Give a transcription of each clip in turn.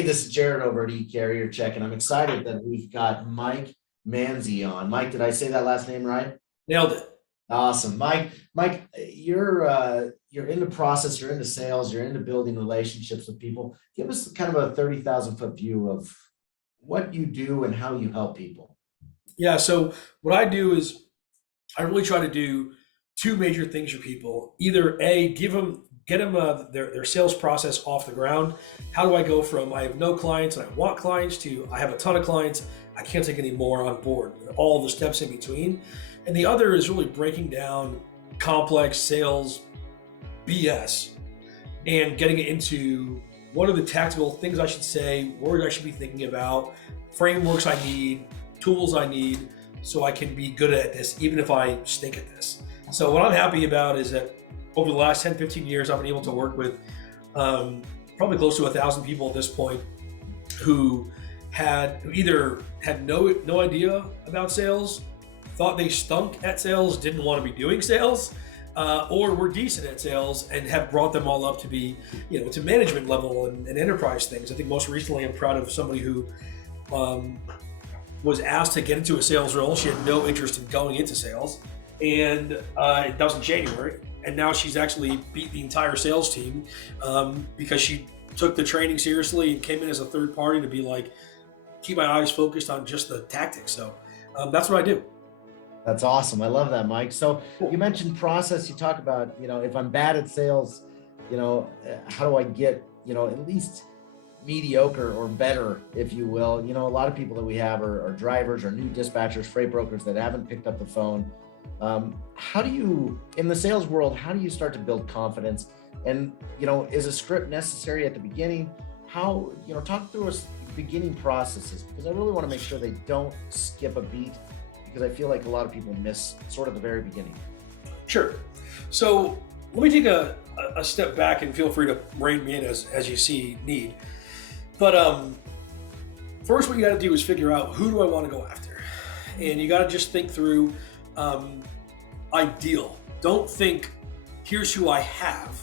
Hey, this is Jared over at eCarrier Check, and I'm excited that we've got Mike Manzi on. Mike, did I say that last name right? Nailed it. Awesome. Mike, you're in the process, you're into sales, you're into building relationships with people. Give us kind of a 30,000 foot view of what you do and how you help people. Yeah. So what I do is I really try to do two major things for people. Either A, get them their sales process off the ground. How do I go from I have no clients and I want clients to I have a ton of clients, I can't take any more on board, and all the steps in between. And the other is really breaking down complex sales BS and getting it into what are the tactical things I should say, words I should be thinking about, frameworks I need, tools I need, so I can be good at this, even if I stink at this. So what I'm happy about is that over the last 10, 15 years, I've been able to work with probably close to 1,000 people at this point who either had no idea about sales, thought they stunk at sales, didn't want to be doing sales, or were decent at sales and have brought them all up to be, to management level and enterprise things. I think most recently I'm proud of somebody who was asked to get into a sales role. She had no interest in going into sales, and that was in January. And now she's actually beat the entire sales team because she took the training seriously and came in as a third party to be like, keep my eyes focused on just the tactics. So that's what I do. That's awesome. I love that, Mike. So Cool. you mentioned process. You talk about, if I'm bad at sales, how do I get, at least mediocre or better, if you will. A lot of people that we have are drivers or new dispatchers, freight brokers that haven't picked up the phone. How do you, in the sales world, how do you start to build confidence? And, is a script necessary at the beginning? How, talk through us beginning processes, because I really want to make sure they don't skip a beat, because I feel like a lot of people miss sort of the very beginning. Sure. So let me take a step back and feel free to rein me in as you see need. But first, what you got to do is figure out who do I want to go after, and you got to just think through ideal. Don't think here's who I have,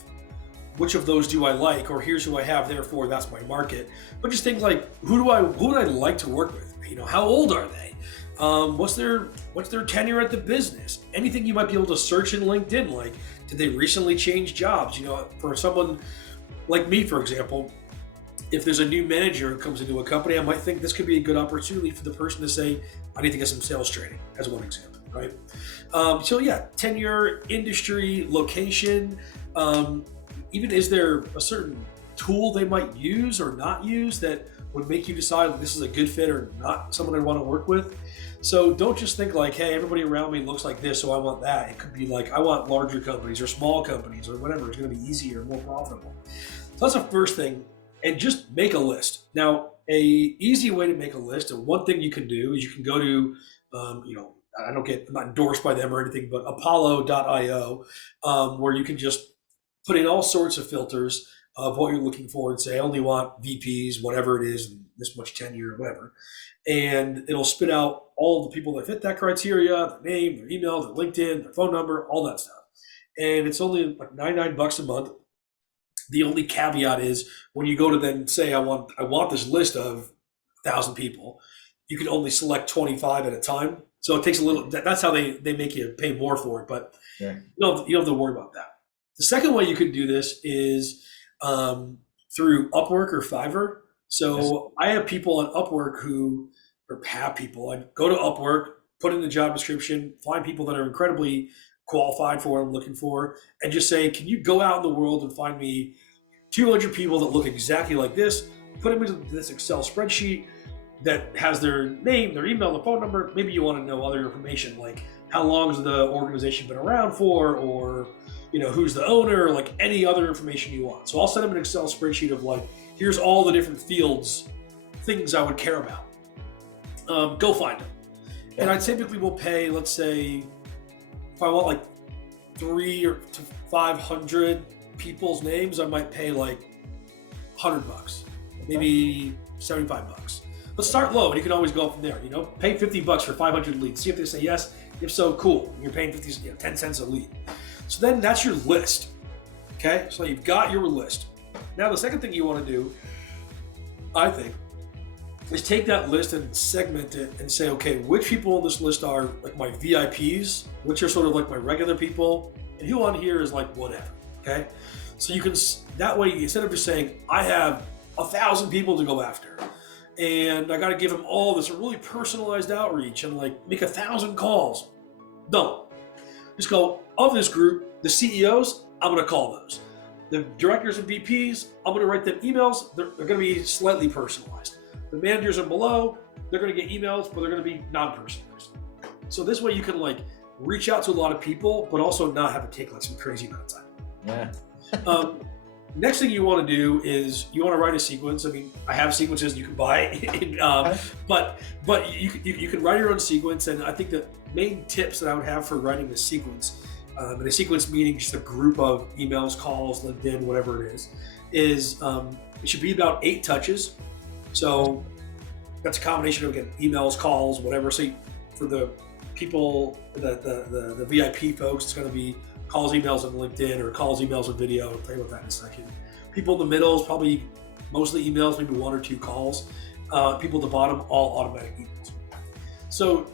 which of those do I like, or here's who I have, therefore that's my market. But just think like who would I like to work with? How old are they? What's their tenure at the business? Anything you might be able to search in LinkedIn, like did they recently change jobs? For someone like me, for example, if there's a new manager who comes into a company, I might think this could be a good opportunity for the person to say, I need to get some sales training, as one example, right? So yeah, tenure, industry, location, even is there a certain tool they might use or not use that would make you decide if this is a good fit or not someone I want to work with? So don't just think like, hey, everybody around me looks like this, so I want that. It could be like, I want larger companies or small companies or whatever. It's going to be easier, more profitable. So that's the first thing. And just make a list. Now, a easy way to make a list, and one thing you can do is you can go to, I'm not endorsed by them or anything, but Apollo.io, where you can just put in all sorts of filters of what you're looking for and say, I only want VPs, whatever it is, and this much tenure, whatever. And it'll spit out all the people that fit that criteria, their name, their email, their LinkedIn, their phone number, all that stuff. And it's only like $99 a month. The only caveat is when you go to then say, I want this list of 1,000 people, you can only select 25 at a time. So it takes a little, that's how they make you pay more for it, but Yeah. you don't have to worry about that. The second way you could do this is through Upwork or Fiverr. So Yes. I have people on Upwork I go to Upwork, put in the job description, find people that are incredibly qualified for what I'm looking for, and just say, can you go out in the world and find me 200 people that look exactly like this, put them into this Excel spreadsheet that has their name, their email, their phone number. Maybe you want to know other information like how long has the organization been around for, or who's the owner, like any other information you want. So I'll send them an Excel spreadsheet of like, here's all the different fields, things I would care about. Go find them. And I typically will pay, let's say, if I want like 300 to 500 people's names, I might pay like $100, maybe $75. Let's start low, and you can always go up from there. Pay $50 for 500 leads. See if they say yes. If so, cool. You're paying 10 cents a lead. So then that's your list. Okay, so you've got your list. Now the second thing you want to do I think, is take that list and segment it and say, okay, which people on this list are like my VIPs, which are sort of like my regular people, and who on here is like whatever, okay? So you can, that way, instead of just saying, I have 1,000 people to go after, and I got to give them all this really personalized outreach and like make 1,000 calls. Don't. Just go, of this group, the CEOs, I'm going to call those. The directors and VPs, I'm going to write them emails. They're going to be slightly personalized. The managers and below, they're going to get emails, but they're going to be non-personalized. So this way you can like reach out to a lot of people, but also not have it take like some crazy amount of time. Yeah. Next thing you want to do is you want to write a sequence. I mean, I have sequences you can buy, but you can write your own sequence. And I think the main tips that I would have for writing a sequence, and a sequence meaning just a group of emails, calls, LinkedIn, whatever it is it should be about 8 touches. So that's a combination of, again, emails, calls, whatever. So for the people, the VIP folks, it's going to be calls, emails on LinkedIn, or calls, emails, and video. I'll tell you about that in a second. People in the middle is probably mostly emails, maybe 1 or 2 calls. People at the bottom, all automatic emails. So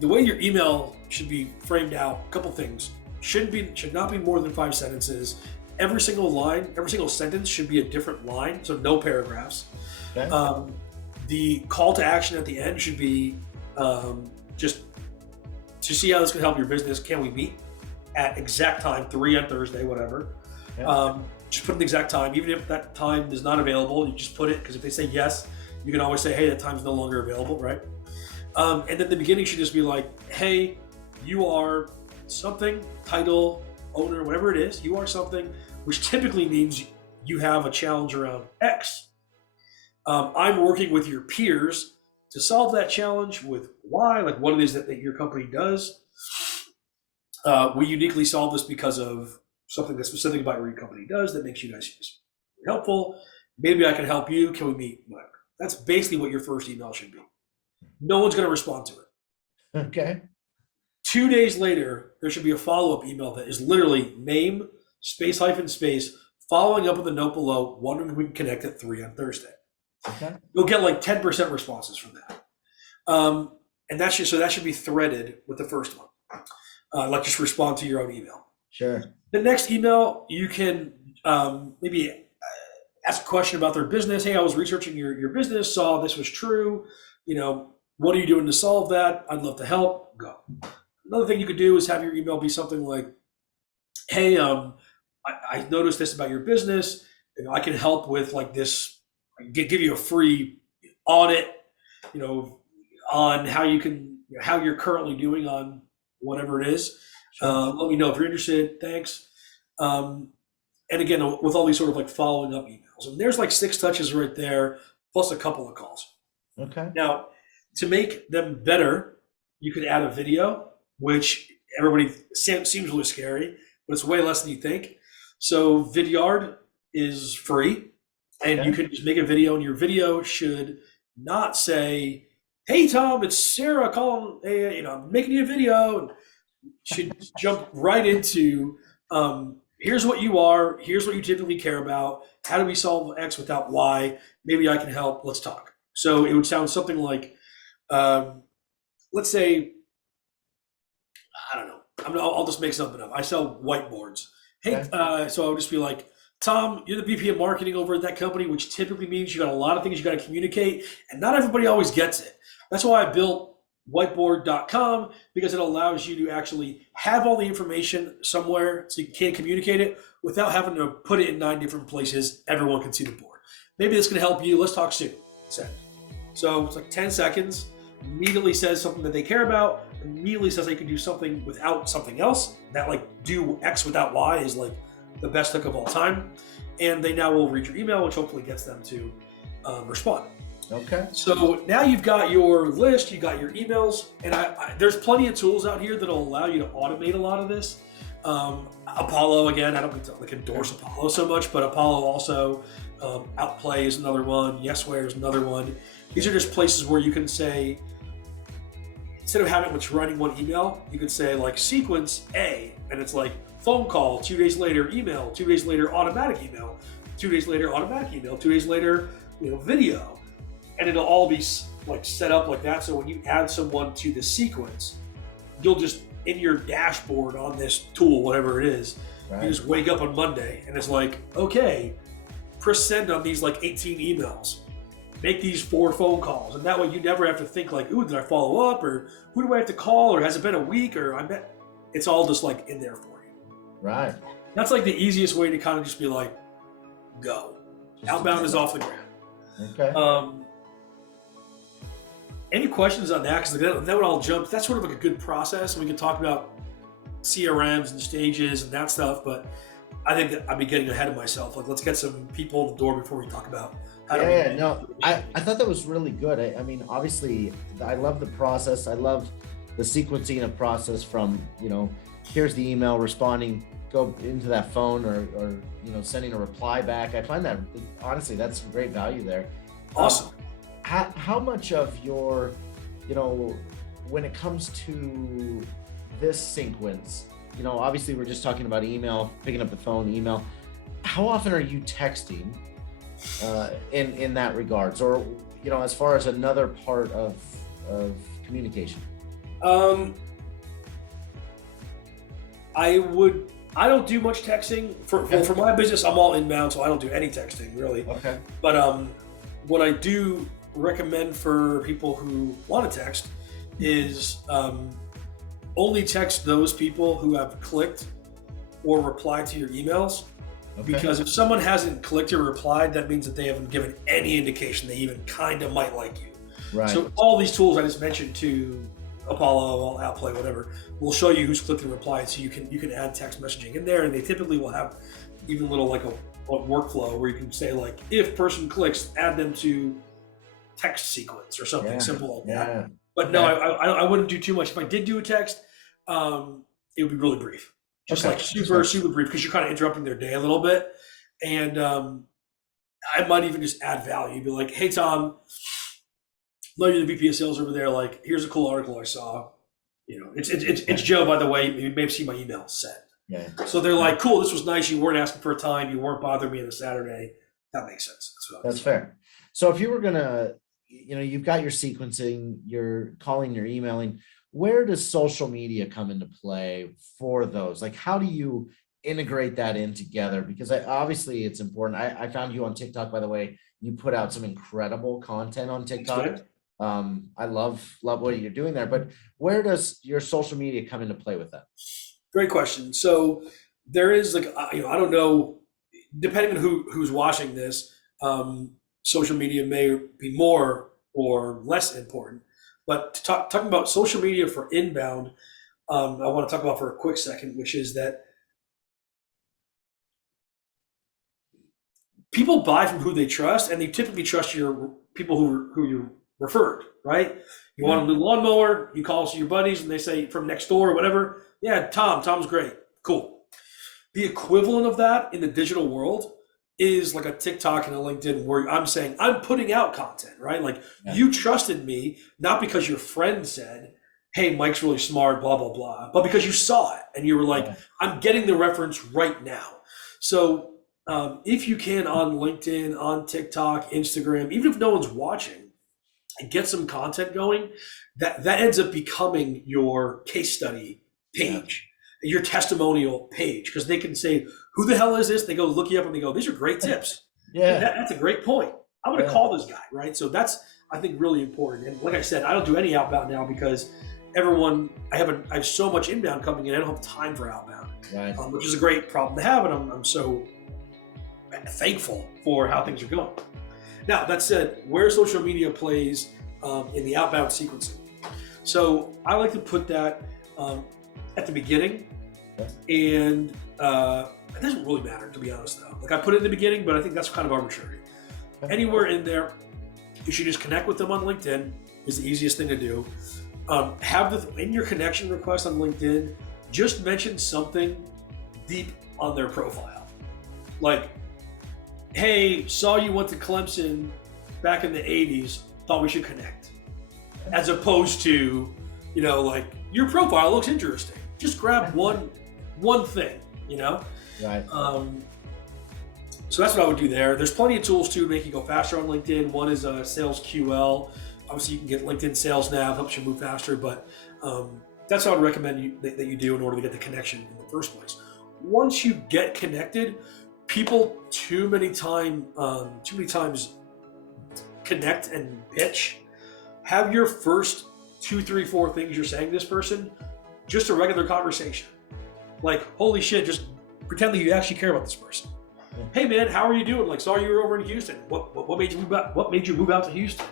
the way your email should be framed out, a couple things. Should not be more than 5 sentences. Every single line, every single sentence should be a different line, so no paragraphs. Okay. The call to action at the end should be just to see how this can help your business. Can we meet at exact time, 3 on Thursday, whatever. Yeah. Just put an exact time. Even if that time is not available, you just put it, because if they say yes, you can always say, hey, that time's no longer available, right? And then the beginning should just be like, hey, you are something, title, owner, whatever it is, you are something, which typically means you have a challenge around X. I'm working with your peers to solve that challenge with Y, like what it is that your company does. We uniquely solve this because of something that's specific about what your company does that makes you guys helpful. Maybe I can help you. Can we meet? Whatever. That's basically what your first email should be. No one's going to respond to it. Okay. 2 days later, there should be a follow-up email that is literally name, space, following up with a note below, wondering if we can connect at 3 on Thursday. Okay. You'll get like 10% responses from that. And that should be threaded with the first one. Like just respond to your own email. Sure. The next email, you can maybe ask a question about their business. Hey, I was researching your business, saw this was true. What are you doing to solve that? I'd love to help. Go. Another thing you could do is have your email be something like, hey, I noticed this about your business. I can help with like this, give you a free audit, on how you're currently doing on whatever it is. Sure. Let me know if you're interested. Thanks. And again, with all these sort of like following up emails, and there's like 6 touches right there, plus a couple of calls. Okay. Now, to make them better, you could add a video, which everybody seems really scary, but it's way less than you think. So Vidyard is free, and okay. You can just make a video, and your video should not say, hey, Tom, it's Sarah calling, hey, I'm making you a video. And should jump right into, here's what you are, here's what you typically care about, how do we solve X without Y, maybe I can help, let's talk. So it would sound something like, let's say, I don't know, I'll just make something up. I sell whiteboards. Hey, okay. So I'll just be like, Tom, you're the VP of marketing over at that company, which typically means you got a lot of things you got to communicate, and not everybody always gets it. That's why I built whiteboard.com, because it allows you to actually have all the information somewhere so you can communicate it without having to put it in 9 different places. Everyone can see the board. Maybe this can help you. Let's talk soon. Send. So it's like 10 seconds, immediately says something that they care about, immediately says they can do something without something else. That like do X without Y is like the best hook of all time. And they now will read your email, which hopefully gets them to respond. Okay. So now you've got your list, you got your emails, and there's plenty of tools out here that'll allow you to automate a lot of this. Apollo, again, I don't mean to like endorse Apollo so much, but Apollo also, Outplay is another one, Yesware is another one. These are just places where you can say, instead of having what's writing one email, you could say like sequence A, and it's like phone call, 2 days later email, 2 days later automatic email, 2 days later automatic email, 2 days later video, and it'll all be like set up like that. So when you add someone to the sequence, you'll just in your dashboard on this tool, whatever it is, you just wake up on Monday and it's like, okay, press send on these like 18 emails, make these 4 phone calls, and that way you never have to think like, ooh, did I follow up, or who do I have to call, or has it been a week, or it's all just like in there for you. Right. That's like the easiest way to kind of just be like, go. Outbound is off the ground. Okay. Any questions on that? Because that would all jump. That's sort of like a good process, and we can talk about CRMs and stages and that stuff. But I think that I'd be getting ahead of myself. Like, let's get some people in the door before we talk about how to. No, I thought that was really good. I mean, obviously, I love the process. I love the sequencing of process from, here's the email, responding, go into that phone, or sending a reply back. I find that honestly, that's some great value there. Awesome. How much of your, when it comes to this sequence, obviously we're just talking about email, picking up the phone, email. How often are you texting in that regards, or as far as another part of communication? I don't do much texting for my business. I'm all inbound, so I don't do any texting really. Okay. But what I do recommend for people who want to text is only text those people who have clicked or replied to your emails. Okay. Because if someone hasn't clicked or replied, that means that they haven't given any indication they even kind of might like you. Right. So all these tools I just mentioned, to Apollo, Outplay, whatever, will show you who's clicked and replied, so you can add text messaging in there, and they typically will have even little like a workflow where you can say like, if person clicks, add them to text sequence or something simple like that. But no, I wouldn't do too much. If I did do a text, it would be really brief, just like super brief, because you're kind of interrupting their day a little bit. And I might even just add value, be like, hey Tom, know you're the VP of sales over there. Like, here's a cool article I saw. It's Joe, by the way. You may have seen my email sent. Yeah. So they're like, cool, this was nice. You weren't asking for a time. You weren't bothering me on a Saturday. That makes sense. That's fair. So if you were gonna, you've got your sequencing, you're calling, you're emailing. Where does social media come into play for those? Like, how do you integrate that in together? Because obviously it's important. I found you on TikTok, by the way. You put out some incredible content on TikTok. I love what you're doing there, but where does your social media come into play with that? Great question. So there is like, I don't know, depending on who's watching this, social media may be more or less important, but talking about social media for inbound, I want to talk about for a quick second, which is that people buy from who they trust, and they typically trust your people who you referred, right? You want a new lawnmower, you call your buddies and they say from next door or whatever. Yeah, Tom's great. Cool. The equivalent of that in the digital world is like a TikTok and a LinkedIn, where I'm saying I'm putting out content, right? Like you trusted me, not because your friend said, hey, Mike's really smart, blah, blah, blah, but because you saw it and you were like, I'm getting the reference right now. So if you can, on LinkedIn, on TikTok, Instagram, even if no one's watching, and get some content going, that ends up becoming your case study page, your testimonial page, because they can say, who the hell is this? They go look you up and they go, these are great tips. Yeah, that's a great point. I'm going to call this guy, right? So that's, I think, really important. And like I said, I don't do any outbound now because I have so much inbound coming in. I don't have time for outbound, which is a great problem to have, and I'm so thankful for how things are going. Now, that said, where social media plays in the outbound sequencing. So I like to put that at the beginning, and it doesn't really matter, to be honest, though. Like, I put it in the beginning, but I think that's kind of arbitrary. Anywhere in there, you should just connect with them on LinkedIn is the easiest thing to do. In your connection request on LinkedIn, just mention something deep on their profile. Like, hey, saw you went to Clemson back in the 80s, thought we should connect. As opposed to, like, your profile looks interesting. Just grab one thing, Right. So that's what I would do there. There's plenty of tools to make you go faster on LinkedIn. One is Sales QL. Obviously, you can get LinkedIn Sales Nav, helps you move faster, but that's what I would recommend that you do in order to get the connection in the first place. Once you get connected, people too many times connect and pitch. Have your first 2, 3, 4 things you're saying to this person just a regular conversation. Like, holy shit, just pretend that you actually care about this person. Hey man, how are you doing? Like, saw you were over in Houston. What made you move out? What made you move out to Houston?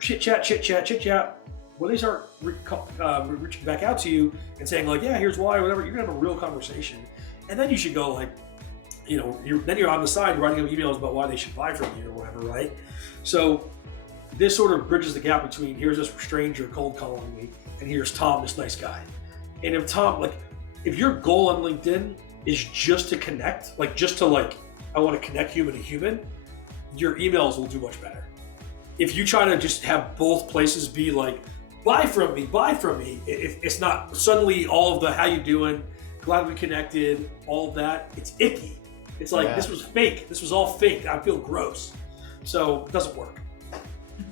Chit chat. When they start reaching back out to you and saying like, yeah, here's why, whatever, you're gonna have a real conversation, and then you should go like, then you're on the side writing them emails about why they should buy from you or whatever, right? So this sort of bridges the gap between here's this stranger cold calling me and here's Tom, this nice guy. And if your goal on LinkedIn is just to connect, I want to connect human to human, your emails will do much better. If you try to just have both places be like, buy from me, it's not suddenly all of the how you doing, glad we connected, all of that, it's icky. It's like, This was fake. This was all fake. I feel gross. So it doesn't work.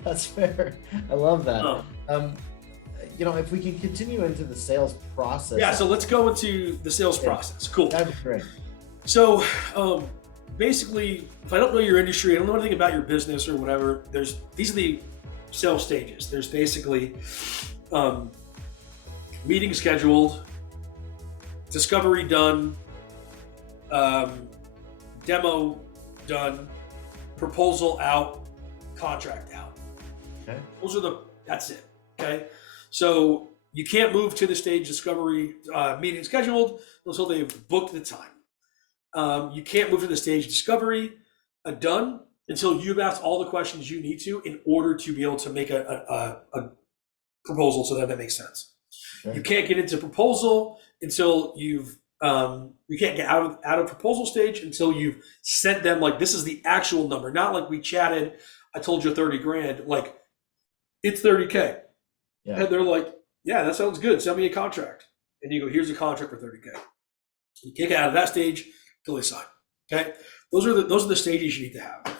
That's fair. I love that. If we can continue into the sales process. Yeah, so let's go into the sales process. Cool. That'd be great. So basically, if I don't know your industry, I don't know anything about your business or whatever, these are the sales stages. There's basically meeting scheduled, discovery done, demo done, proposal out, contract out. Okay. That's it. Okay. So you can't move to the stage discovery meeting scheduled until they've booked the time. You can't move to the stage discovery done until you've asked all the questions you need to in order to be able to make a proposal so that makes sense. Okay. You can't get into proposal until you can't get out of proposal stage until you've sent them like, this is the actual number, not like we chatted, I told you 30 grand, like it's 30K. Yeah. And they're like, yeah, that sounds good. Send me a contract. And you go, here's a contract for 30K. You can't get out of that stage until they sign. Okay. Those are the stages you need to have.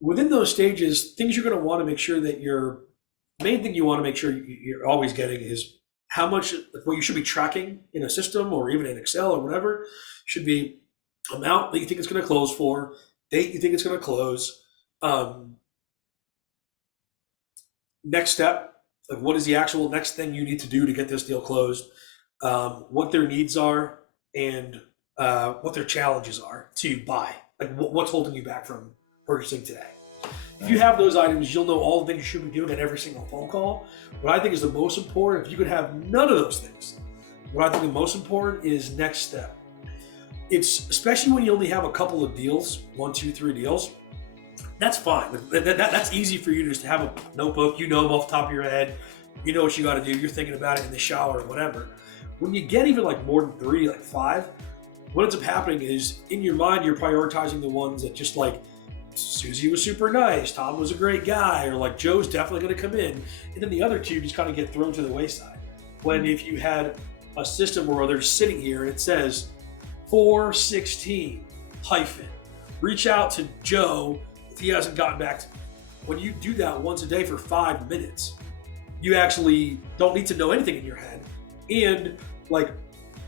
Within those stages, things you're going to want to make sure that main thing you want to make sure you're always getting is how much, what you should be tracking in a system or even in Excel or whatever, should be amount that you think it's going to close for, date you think it's going to close, next step, like what is the actual next thing you need to do to get this deal closed, what their needs are, and what their challenges are to buy, like what's holding you back from purchasing today. If you have those items, you'll know all the things you should be doing at every single phone call. What I think is the most important, if you could have none of those things, what I think the most important is next step. It's especially when you only have a couple of deals, 1, 2, 3 deals, that's fine. That's easy for you to just have a notebook, you know them off the top of your head, you know what you got to do, you're thinking about it in the shower or whatever. When you get even like more than 3, like 5, what ends up happening is in your mind, you're prioritizing the ones that just like, Susie was super nice, Tom was a great guy, or like Joe's definitely going to come in, and then the other 2 just kind of get thrown to the wayside. When if you had a system where they're sitting here and it says 416 hyphen, reach out to Joe if he hasn't gotten back to me. When you do that once a day for 5 minutes, you actually don't need to know anything in your head. And like,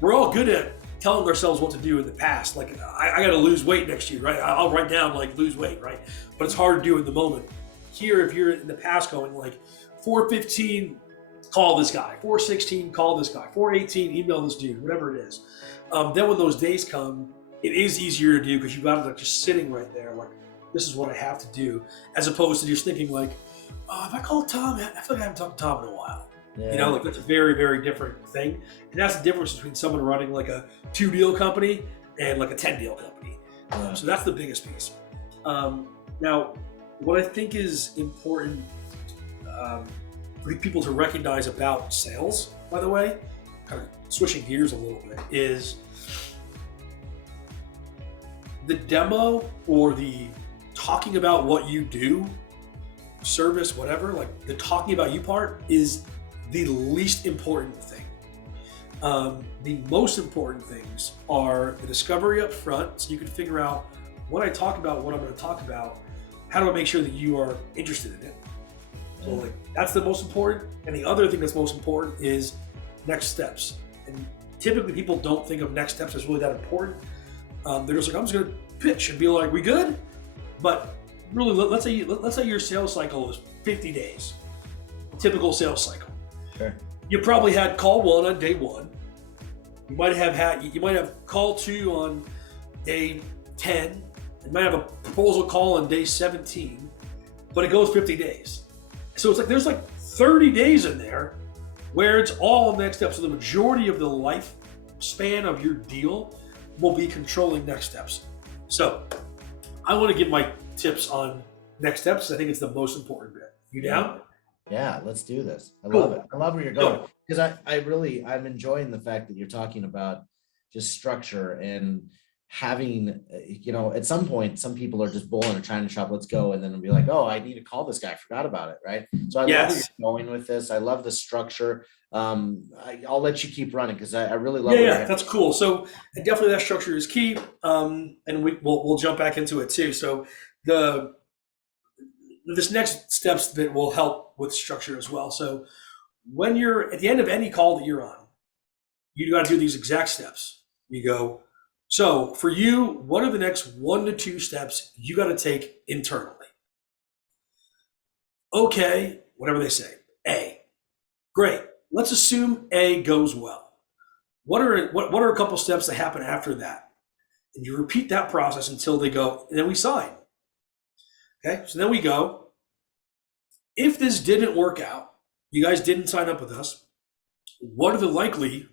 we're all good at telling ourselves what to do in the past. Like, I got to lose weight next year, right? I'll write down like lose weight, right? But it's hard to do in the moment. Here, if you're in the past going like 415, call this guy, 416, call this guy, 418, email this dude, whatever it is. Then when those days come, it is easier to do because you've got it like just sitting right there, like, this is what I have to do, as opposed to just thinking like, oh, if I call Tom, I feel like I haven't talked to Tom in a while. Yeah. You know, like that's a very, very different thing. And that's the difference between someone running like a 2-deal company and like a 10-deal company. So that's the biggest piece. Now, what I think is important for people to recognize about sales, by the way, kind of switching gears a little bit, is the demo or the talking about what you do, service, whatever, like the talking about you part is the least important thing. The most important things are the discovery up front, so you can figure out when I talk about what I'm going to talk about, how do I make sure that you are interested in it? So like that's the most important. And the other thing that's most important is next steps. And typically people don't think of next steps as really that important. They're just like, I'm just going to pitch and be like, we good? But really, let's say your sales cycle is 50 days, typical sales cycle. Sure. You probably had call 1 on day 1. You might have call 2 on day 10. You might have a proposal call on day 17, but it goes 50 days. So it's like there's like 30 days in there where it's all next steps. So the majority of the lifespan of your deal will be controlling next steps. So I want to give my tips on next steps. I think it's the most important bit. You down? Yeah, let's do this. I Cool. love it. I love where you're going, because I'm enjoying the fact that you're talking about just structure and having, at some point, some people are just bowling or trying to shop, let's go. And then it'll be like, oh, I need to call this guy. I forgot about it. Right. So I love where you're going with this. I love the structure. I'll let you keep running because I really love it. Yeah, that's cool. So definitely that structure is key. And we'll jump back into it too. So this next steps bit will help with structure as well. So when you're at the end of any call that you're on, you got to do these exact steps. You go, so for you, what are the next 1 to 2 steps you got to take internally? Okay, whatever they say. A, great. Let's assume A goes well. What are a couple steps that happen after that? And you repeat that process until they go, and then we sign. Okay, so then we go, if this didn't work out, you guys didn't sign up with us, what are the likely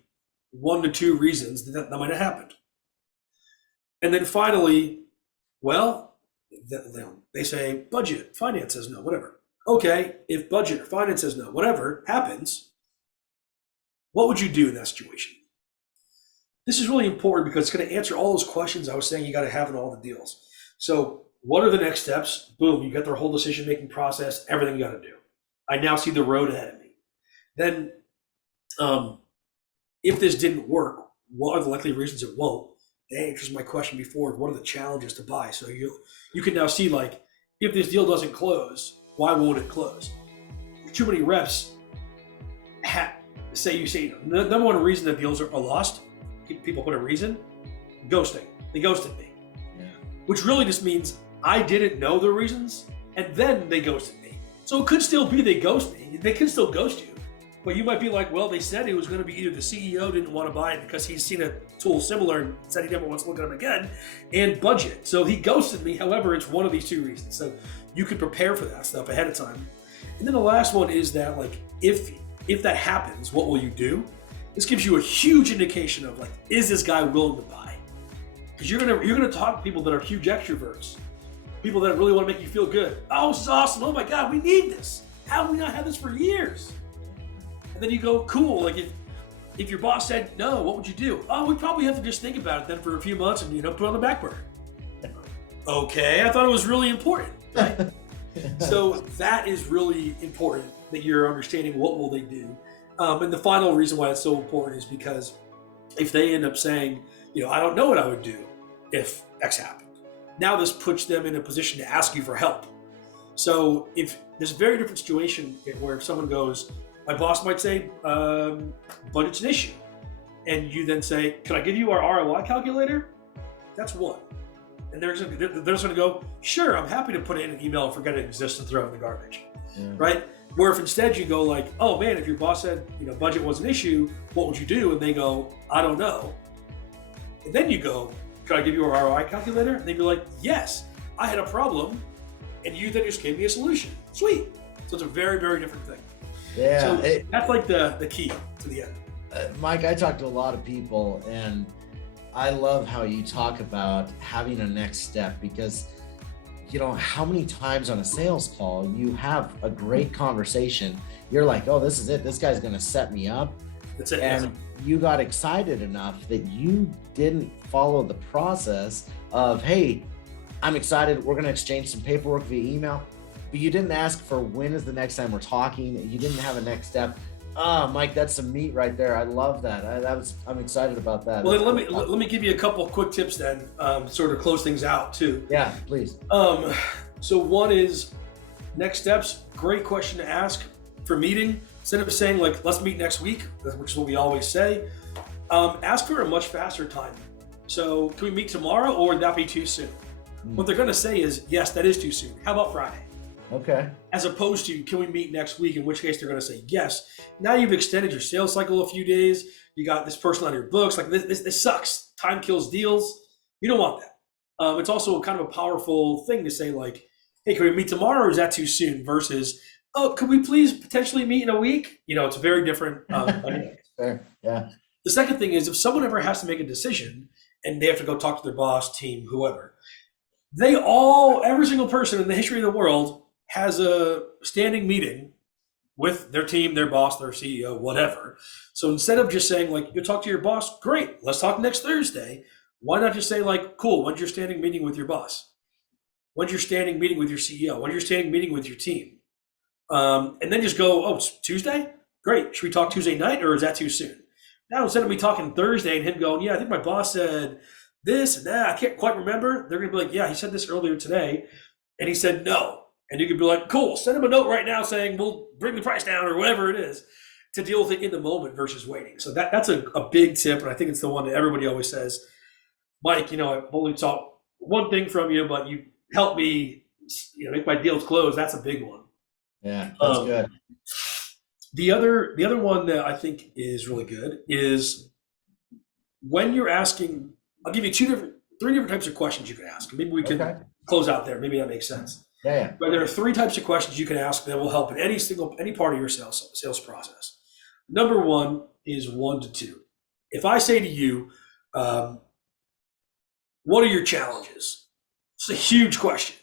1 to 2 reasons that might have happened? And then finally, well, they say budget, finance says no, whatever. Okay, if budget or finance says no, whatever happens, what would you do in that situation? This is really important because it's going to answer all those questions I was saying you got to have in all the deals. So what are the next steps? Boom, you got their whole decision-making process, everything you got to do. I now see the road ahead of me. Then if this didn't work, what are the likely reasons it won't? That answers my question before, what are the challenges to buy? So you can now see, like, if this deal doesn't close, why won't it close? Too many reps say the number one reason that deals are lost, people put a reason, ghosting. They ghosted me. Yeah. Which really just means I didn't know the reasons, and then they ghosted me. So it could still be they ghost me. They could still ghost you. But you might be like, well, they said it was going to be either the CEO didn't want to buy it because he's seen a tool similar and said he never wants to look at them again, and budget. So he ghosted me. However, it's one of these 2 reasons. So you could prepare for that stuff ahead of time. And then the last one is that, like, if that happens, what will you do? This gives you a huge indication of, like, is this guy willing to buy? Because you're gonna talk to people that are huge extroverts, people that really want to make you feel good. Oh, this is awesome! Oh my God, we need this. How have we not had this for years? And then you go, cool. Like if your boss said no, what would you do? Oh, we'd probably have to just think about it then for a few months and put it on the back burner. Okay, I thought it was really important, right? So that is really important that you're understanding what will they do. And the final reason why it's so important is because if they end up saying, I don't know what I would do if X happened. Now this puts them in a position to ask you for help. So if there's a very different situation where if someone goes, my boss might say, budget's an issue. And you then say, can I give you our ROI calculator? That's one. And they're just going to go, sure, I'm happy to put it in an email and forget it exists and throw it in the garbage, right? Where if instead you go like, oh man, if your boss said, budget was an issue, what would you do? And they go, I don't know. And then you go, can I give you our ROI calculator? And they'd be like, yes, I had a problem. And you then just gave me a solution. Sweet. So it's a very, very different thing. Yeah. So that's like the key to the end. Mike, I talk to a lot of people, and I love how you talk about having a next step, because how many times on a sales call you have a great conversation, you're like, oh, this is it, this guy's going to set me up. That's it. And you got excited enough that you didn't follow the process of, hey, I'm excited, we're going to exchange some paperwork via email, but you didn't ask for when is the next time we're talking. You didn't have a next step. Mike, that's some meat right there. I love that. I'm excited about that. Well, then That's cool. let me give you a couple of quick tips then, sort of close things out too. Yeah, please. So one is next steps. Great question to ask for meeting. Instead of saying like, let's meet next week, which is what we always say, ask for a much faster time. So can we meet tomorrow, or would that be too soon? What they're going to say is, yes, that is too soon. How about Friday? Okay. As opposed to, can we meet next week? In which case they're going to say yes. Now you've extended your sales cycle a few days. You got this person on your books. Like this sucks. Time kills deals. You don't want that. It's also kind of a powerful thing to say like, hey, can we meet tomorrow, or is that too soon? Versus, oh, could we please potentially meet in a week? It's a very different dynamic. Fair. Yeah. The second thing is, if someone ever has to make a decision and they have to go talk to their boss, team, whoever, every single person in the history of the world has a standing meeting with their team, their boss, their CEO, whatever. So instead of just saying like, you'll talk to your boss, great, let's talk next Thursday. Why not just say like, cool, when's your standing meeting with your boss? When's your standing meeting with your CEO? When's your standing meeting with your team? And then just go, oh, it's Tuesday? Great. Should we talk Tuesday night, or is that too soon? Now, instead of me talking Thursday and him going, yeah, I think my boss said this and that, I can't quite remember. They're going to be like, yeah, he said this earlier today, and he said no. And you could be like, cool, send him a note right now saying we'll bring the price down or whatever it is, to deal with it in the moment versus waiting. So that's a big tip, and I think it's the one that everybody always says, Mike, I've only taught one thing from you, but you helped me make my deals close. That's a big one. Yeah, that's good. The other one that I think is really good is when you're asking, I'll give you three different types of questions you can ask. Maybe we can close out there. Maybe that makes sense. Yeah. But there are three types of questions you can ask that will help in any part of your sales process. Number one is 1 to 2. If I say to you, what are your challenges? It's a huge question.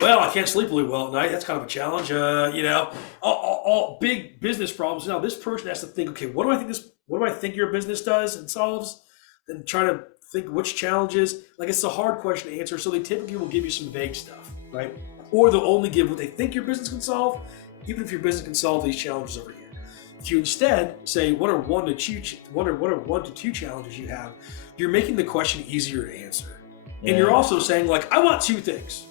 Well, I can't sleep really well at night. That's kind of a challenge. All big business problems. Now this person has to think, okay, what do I think your business does and solves? Then try to think which challenges. Like, it's a hard question to answer. So they typically will give you some vague stuff, right? Or they'll only give what they think your business can solve, even if your business can solve these challenges over here. If you instead say, what are 1 to 2 challenges you have, you're making the question easier to answer. Yeah. And you're also saying like, I want 2 things.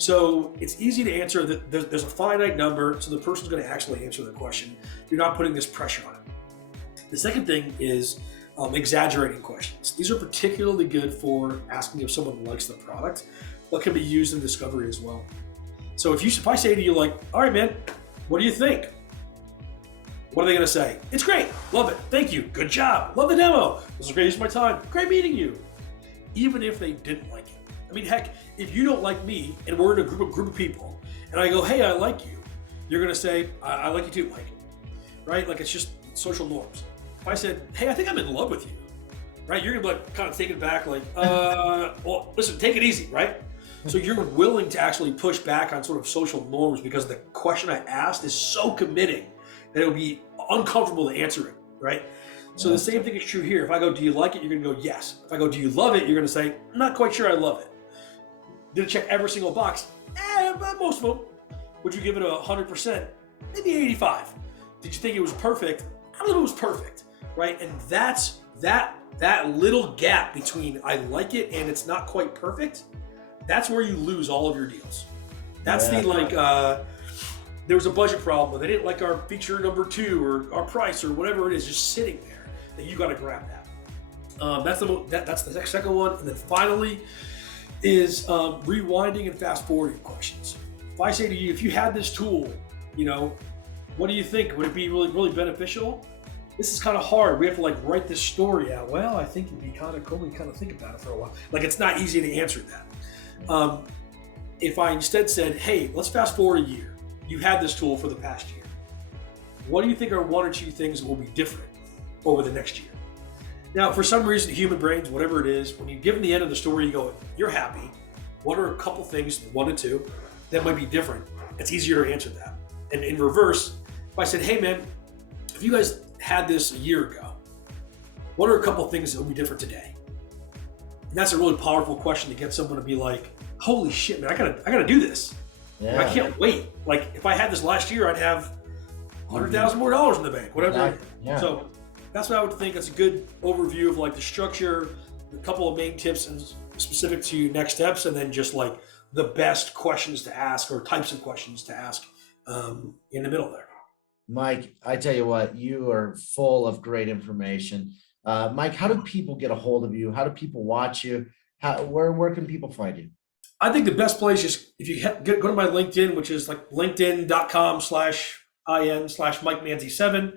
So it's easy to answer. That there's a finite number, so the person's going to actually answer the question. You're not putting this pressure on it. The second thing is exaggerating questions. These are particularly good for asking if someone likes the product, but can be used in discovery as well. So if I say to you like, all right, man, what do you think? What are they going to say? It's great. Love it. Thank you. Good job. Love the demo. This is great use of my time. Great meeting you. Even if they didn't like it. I mean, heck, if you don't like me and we're in a group of people and I go, hey, I like you, you're going to say, I like you too, Mike, right? Like, it's just social norms. If I said, hey, I think I'm in love with you, right? You're going to be like, kind of take it back like, well, listen, take it easy, right? So you're willing to actually push back on sort of social norms because the question I asked is so committing that it'll be uncomfortable to answer it, right? So the same thing is true here. If I go, do you like it? You're going to go, yes. If I go, do you love it? You're going to say, I'm not quite sure I love it. Did it check every single box? Most of them. Would you give it 100%? Maybe 85. Did you think it was perfect? I don't know if it was perfect, right? And that's that little gap between I like it and it's not quite perfect. That's where you lose all of your deals. That's the like, there was a budget problem, or they didn't like our feature number 2 or our price or whatever it is, just sitting there. That you got to grab that. That's the second one, and then finally is rewinding and fast forwarding questions. If I say to you, if you had this tool, what do you think? Would it be really, really beneficial? This is kind of hard. We have to like write this story out. Well, I think it'd be kind of cool. We kind of think about it for a while. Like, it's not easy to answer that. If I instead said, hey, let's fast forward a year. You had this tool for the past year. What do you think are 1 or 2 things that will be different over the next year? Now, for some reason, human brains, whatever it is, when you give them the end of the story, you go, you're happy. What are a couple things, 1 to 2, that might be different? It's easier to answer that. And in reverse, if I said, hey man, if you guys had this a year ago, what are a couple things that will be different today? And that's a really powerful question to get someone to be like, holy shit, man, I gotta do this. Yeah. I can't wait. Like, if I had this last year, I'd have $100,000 more in the bank, whatever. Exactly. Yeah. So that's what I would think. That's a good overview of like the structure, a couple of main tips and specific to next steps, and then just like the best questions to ask or types of questions to ask in the middle there. Mike, I tell you what, you are full of great information. Mike, how do people get a hold of you? How do people watch you? Where can people find you? I think the best place is if you go to my LinkedIn, which is like linkedin.com/in/Mike Manzi7.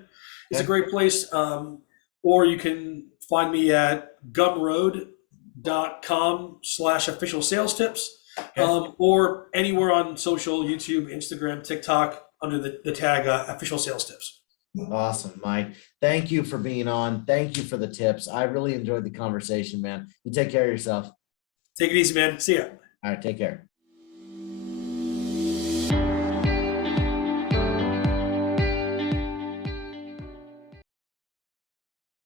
It's a great place. Or you can find me at gumroad.com/official sales tips, or anywhere on social, YouTube, Instagram, TikTok, under the tag official sales tips. Awesome, Mike. Thank you for being on. Thank you for the tips. I really enjoyed the conversation, man. You take care of yourself. Take it easy, man. See ya. All right, take care.